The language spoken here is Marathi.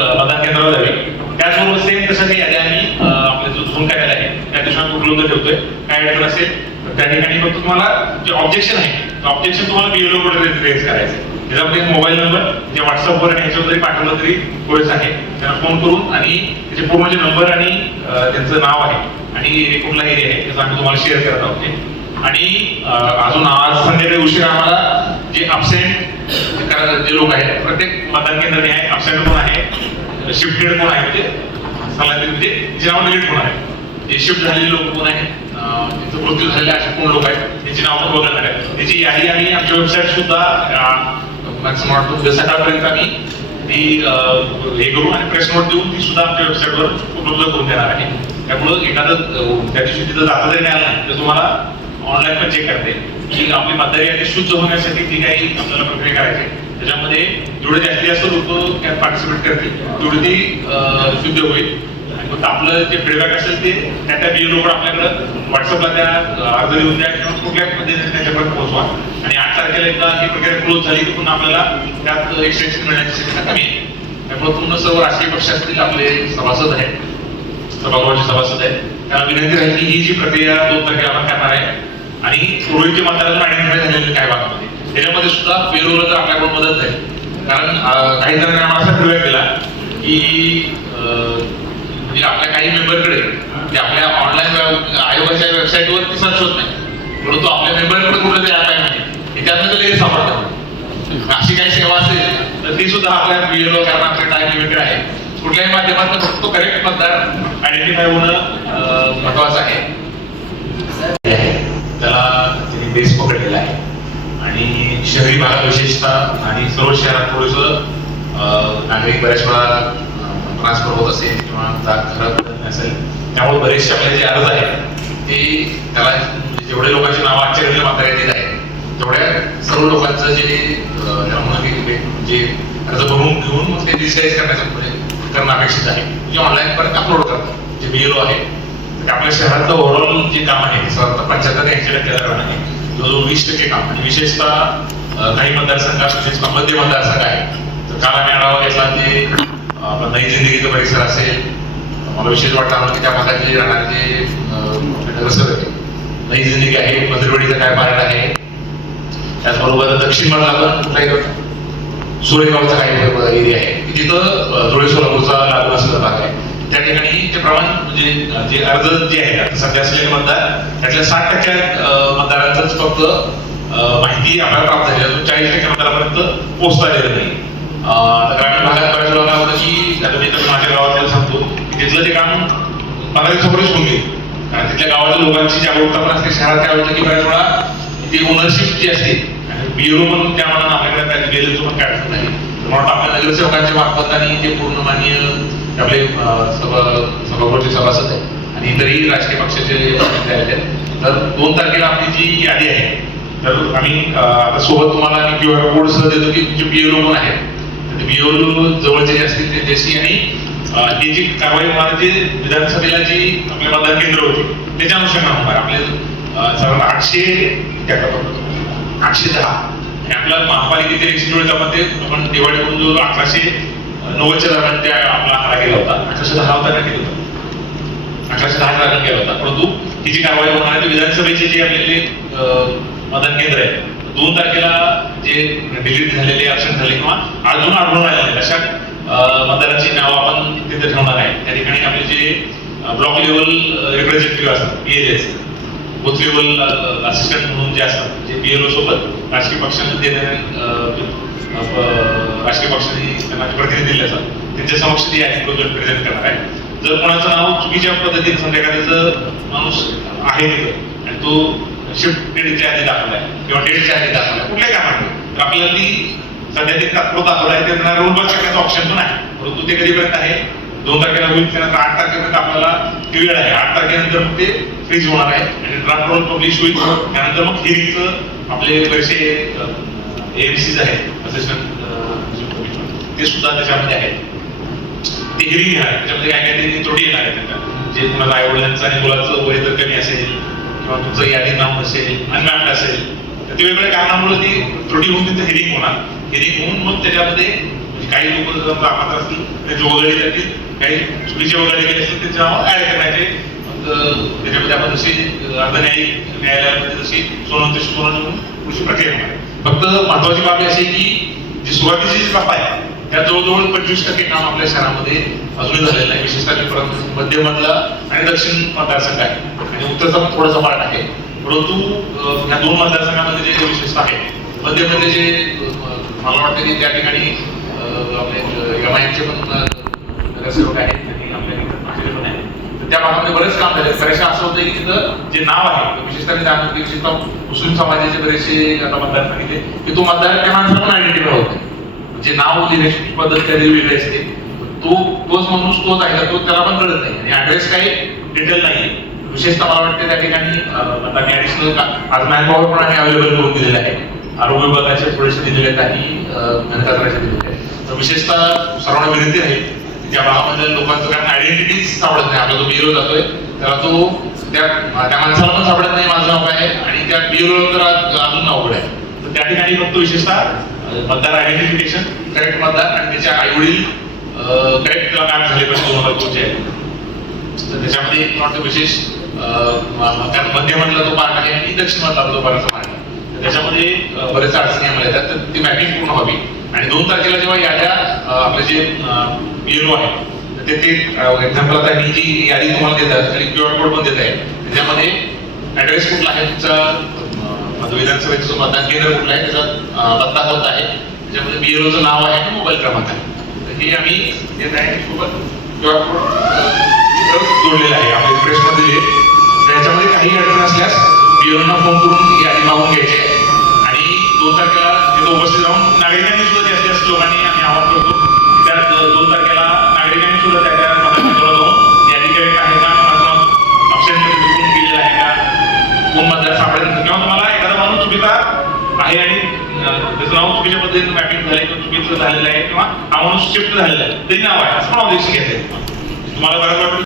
मतदान केंद्रावर द्यावी. त्याचबरोबर सेम तसं काही याद्या आम्ही आपल्या जो झोन कार्यालय आहे त्या दिवशी उपलब्ध ठेवतोय. काय अडचण असेल तर त्या ठिकाणी फक्त तुम्हाला जे ऑब्जेक्शन आहे ऑब्जेक्शन तुम्हाला बीएलओ कडे रेज करायचं. त्याच्यामध्ये मोबाईल नंबर जे व्हॉट्सअपवर आणि ह्याच्यावर जरी पाठवलं तरी पुरेसं आहे. त्यांना फोन करून आणि त्याचे पूर्ण जे नंबर आणि त्यांचं नाव आहे आणि कुठला एरिया आहे त्याचं आम्ही तुम्हाला शेअर करत आहोत. आणि अजून आज संध्याकाळी उशिरा आम्हाला जे अबसेंट जे लोक आहेत प्रत्येक मतदान केंद्राने आहे, अबसेंट कोण आहे, शिफ्टेड कोण आहे, म्हणजे जे नाव डिलीट कोण आहे, जे शिफ्ट झालेले लोक कोण आहेत, त्यांचा मृत्यू झालेले असे कोण लोक आहेत त्यांची नावं बघणार आहे. त्याची यादी आम्ही आमच्या वेबसाईट सुद्धा मॅक्सिमम वाटतो सकाळपर्यंत आम्ही ती हे करू आणि प्रेस नोट देऊन ती सुद्धा आमच्या वेबसाईटवर उपलब्ध करून देणार आहे. त्यामुळं एखादं त्या दिवशी तिथं जाता जरी नाही आलं तर तुम्हाला ऑनलाईन पण चेक करते की आपली मतदार यादी शुद्ध होण्यासाठी जी काही आपल्याला प्रक्रिया करायची त्याच्यामध्ये जेवढे जास्तीत जास्त लोक त्यात पार्टिसिपेट करतील तेवढी ती शुद्ध होईल. आणि फक्त आपलं जे फीडबॅक असेल ते त्या बीएलओ कडे आपल्याकडं व्हॉट्सअपला त्या अर्ज लिहून द्या किंवा कुठल्याही पद्धतीने त्याच्यापर्यंत पोहोचवा. आणि 8 तारखेला एकदा ही प्रक्रिया क्लोज झाली की पुन्हा आपल्याला त्यात एक्सटेन्शन मिळण्याची शक्यता कमी आहे. त्यामुळे पूर्ण सर्व राजकीय पक्ष असतील आपले सभासद आहेत, सभागृहाचे सभासद आहेत, त्यांना विनंती राहील की ही जी प्रक्रिया 2 तारखेला आपण करणार आहे आणि पूर्वीचे मतदारांना आयडेंटिफाय झालेले काय भागामध्ये त्याच्यामध्ये सुद्धा बीएलओला जर आपल्याकडून मदत झाली. कारण काही जणांनी आम्हाला असा फीडबॅक दिला की म्हणजे आपल्या काही मेंबरकडे ते आपल्या ऑनलाईन आयोगाच्या वेबसाईटवरती सर्च होत नाही, परंतु आपल्या मेंबरकडे कुठलं ते ऍप आहे म्हणजे त्यातनं ते लगेच सापडतात. अशी काही सेवा असेल तर ती सुद्धा आपल्या बीएलओ करण्याचे टाइम लिमिटेड आहे. कुठल्याही माध्यमातून फक्त करेक्ट मतदार आयडेंटिफाय होणं महत्वाचं आहे. त्याला त्यांनी बेस पकडलेला आहे आणि शहरी भागात विशेषतः आणि सर्व शहरात थोडंसं नागरिक बऱ्याच वेळा ट्रान्सफर होत असेल किंवा खराब असेल त्यामुळे बरेचसे आपले जे अर्ज आहेत ते त्याला जेवढे लोकांची नावं आजच्या मतदार यादीत आहेत तेवढ्या सर्व लोकांचं जे जे अर्ज भरून घेऊन मग ते डिजिटाईज करणं अपेक्षित आहे. जे ऑनलाईन परत अपलोड करतात जे बीएलओ आहे आपल्या शहरातलं ओव्हरऑल जे काम आहे 75-80% आहे, जवळजवळ 20% काम. आणि विशेषतः काही मतदारसंघात विशेषतः मध्य मतदारसंघ आहे तर काल आम्ही आढावा घेतला ते नई जिंदगीचा परिसर असेल. मला विशेष वाटलं की त्या भागात जे राहणारे जे नगरसेवक आहे नई जिंदगी आहे, मजरवाडीचा काय पार्ट आहे, त्याचबरोबर दक्षिण भागात कुठलाही सुरेगावचा काही एरिया आहे तिथं धुळे सोलापूरचा लागू असलेला भाग आहे. त्या ठिकाणी ते प्रमाण म्हणजे जे अर्ज जे आहे सध्या असलेले मतदार त्यातल्या 60% मतदारांचंच फक्त माहिती आपल्याला प्राप्त झाली, अजून 40% मतदारापर्यंत पोहोचता आलेलं नाही. ग्रामीण भागात बऱ्याच लोकांना होतं की आता मी तर माझ्या गावातलं सांगतो की तिथलं ते काम 15 दिवसापूर्वीच होऊन गेलं. कारण तिथल्या गावातल्या लोकांची जागरूकता पण असते. शहरात काय होतं की बऱ्याच वेळा ती ओनरशिप जी असते आणि बीएलओ पण त्या मनानं आपल्याकडे गेलं पण काय अडचण नाही. म्हणून आपल्या नगरसेवकांच्या मार्फत आणि ते पूर्ण माननीय आपले सभागृहाचे सभासद आहेत आणि इतरही राजकीय पक्षाचे आहेत. तर 2 तारखेला आपली जी यादी आहे तर आम्ही आता सोबत तुम्हाला क्यूआर कोड सह देतो की तुमचे बीएलओ कोण आहेत, तर बीएलओ जवळचे जे असतील ते देशी आणि ही जी कारवाई होणार जे विधानसभेला जी आपल्या मतदान केंद्र होते त्याच्या अनुषंगाने होणार. आपले साधारण 810 आणि आपल्या महापालिकेच्या एक्सिक्युटिव्हमध्ये आपण दिवाळी करून जो 1890च्या दरम्यान त्या आपला आकडा केला होता. 1810 होता केला होता 1810 लागण केला होता. परंतु ही जी कारवाई होणार आहे विधानसभेचे जे आपले मतदान केंद्र आहे 2 तारखेला जे डिलीट झालेले अबसेंट झाले किंवा अजून आढळून आलेले अशा मतदारांची नावं आपण तिथे ठेवणार आहे. त्या ठिकाणी आपले जे ब्लॉक लेवल रिप्रेझेंटेटिव्ह असतात पीएलएस, बूथ लेवल असिस्टंट म्हणून जे असतात जे बीएलओ सोबत राजकीय पक्षांना राजकीय पक्षांनी त्यांना प्रतिनिधी दिले असतात त्यांच्या समक्ष ती यादी प्रेझेंट करणार आहे. जर कोणाचं नाव चुकीच्या पद्धतीने समजा एखाद्याचं माणूस आहे तिथं आणि तो शिफ्ट डेटच्या आधी दाखवलाय किंवा डेटच्या आधी दाखवलाय कुठल्या कामाने तर आपल्याला ती सध्या ते तात्पुरतं दाखवलं आहे त्यांना रोल बॅक करण्याचा ऑप्शन पण आहे. परंतु ते कधीपर्यंत आहे 2 तारखेला होईल. त्यानंतर 8 तारखेपर्यंत आपल्याला ती वेळ आहे. 8 तारखेनंतर मग ते फ्रीज होणार आहे आणि ड्राफ्ट रोल पब्लिश होईल. त्यानंतर मग हिअरिंगचं आपले बरेचसे एएमसीज आहेत असिस्टंट ते सुद्धा त्याच्यामध्ये आहेत. ते हिअरिंग आहे त्याच्यामध्ये काय काय ते त्रुटी येणार आहेत. जे तुम्हाला आई वडिलांचं आणि मुलाचं वय जर कमी असेल किंवा तुमचं यादी नाव नसेल अनमॅप्ड असेल तर ते वेगवेगळ्या कारणामुळे ती त्रुटी होऊन तिथं हिअरिंग होणार. हिअरिंग होऊन मग त्याच्यामध्ये म्हणजे काही लोक जर पात्र असतील त्यांचे वगळले जातील, काही चुकीचे वगळले गेले असतील त्यांचे नाव ऍड करण्याचे. त्याच्यामध्ये आपण जशी अर्धन्यायिक न्यायालयामध्ये जशी सोनं तशी सोनं म्हणून कृषी प्रक्रिया आहे. फक्त महत्वाची बाब अशी आहे की जी सुरुवातीची जी टप्पा आहे त्या जवळजवळ 25% काम आपल्या शहरामध्ये अजूनही झालेलं आहे, विशेषतः मध्यमधला आणि दक्षिण मतदारसंघ आहे आणि उत्तरचा पण थोडासा पार्ट आहे. परंतु ह्या दोन मतदारसंघामध्ये जे विशेषता आहे, मध्यमध्ये जे मला वाटतं की त्या ठिकाणी आपले एमआयएमचे पण नगरसेवक आहेत आणि आपल्या भाजपचे पण आहेत, तर त्या भागामध्ये बरेच काम झाले. बरेचसे असं होतं की तिथं जे नाव आहे विशेषतः मुस्लिम समाजाचे बरेचसे आता मतदार सांगितले की तो मतदार त्या माणसाला पण आयडेंटिफाय होतो. जे नाव लिहिण्याची पद्धत त्याची वेगळी असते, तोच माणूस तोच आहे तो त्याला पण कळत नाही आणि ऍड्रेस काही डिटेल नाही. विशेषतः मला वाटतं त्या ठिकाणी आता मी ऍडिशनल आज मॅनपॉवर पण आम्ही अवेलेबल करून दिलेलं आहे. आरोग्य विभागाचे थोडेसे दिलेले आहेत आणि घनकचऱ्याचे दिलेले आहेत. तर विशेषतः सर्वांना विनंती आहे त्या भागामध्ये लोकांचं कारण आयडेंटिटीच सापडत नाही. आपला जो बिरो जातोय त्याला तो त्या माणसाला पण सापडत नाही माझं नाव काय आणि त्या बिरो तर अजून अवघड आहे. तर त्या ठिकाणी फक्त विशेषतः मतदार आयडेंटिफिकेशन, करेक्ट मतदार आणि त्याच्या आईवडील करेक्ट मॅप झाले पाहिजे 2002 चे. तर त्याच्यामध्ये वाटतं विशेष मध्यमधला जो पार्ट आहे आणि दक्षिण मधला जो पार्टचा पार्ट आहे, तर त्याच्यामध्ये बरेच अडचणी आम्हाला येतात. तर ती मॅपिंग पूर्ण व्हावी आणि 2 तारखेला जेव्हा याद्या आपले जे बिरो आहे ते एक्झाम्पल आता मी जी यादी तुम्हाला देतात आणि क्यूआर कोड पण देत आहे, त्याच्यामध्ये ऍड्रेस कुठला आहे, तुमचा विधानसभेचं जो मतदान केंद्र कुठलं आहे त्याचा पत्ता कोणता आहे, त्याच्यामध्ये बिरोचं नाव आहे आणि मोबाईल क्रमांक आहे. तर हे आम्ही देत आहे सोबत क्यूआर कोड जोडलेला आहे आपल्या प्रेसमध्ये दिले. त्याच्यामध्ये काही अडचण असल्यास बिरोना फोन करून यादी मागून घ्यायची आहे आणि 2 तारखेला तिथे उपस्थित राहून नागरिकांनी सुद्धा जास्तीत लोकांनी आम्ही आवाहन करतो त्या 2 तारखेला नागरिकांनी सुद्धा त्या मतदारसंघाला जाऊन यादी करेक्ट आहे का, माझं ऑप्शन चुकून गेलेलं आहे का, कोण मतदार सापडेल किंवा तुम्हाला एखादा माणूस चुकीचा आहे आणि त्याचं नाव चुकीच्या पद्धतीने मॅपिंग झाले किंवा चुकीचं झालेलं आहे किंवा हा माणूस शिफ्ट झालेला आहे तरी नाव आहे असं नाव देखील घ्यायचं तुम्हाला बरोबर.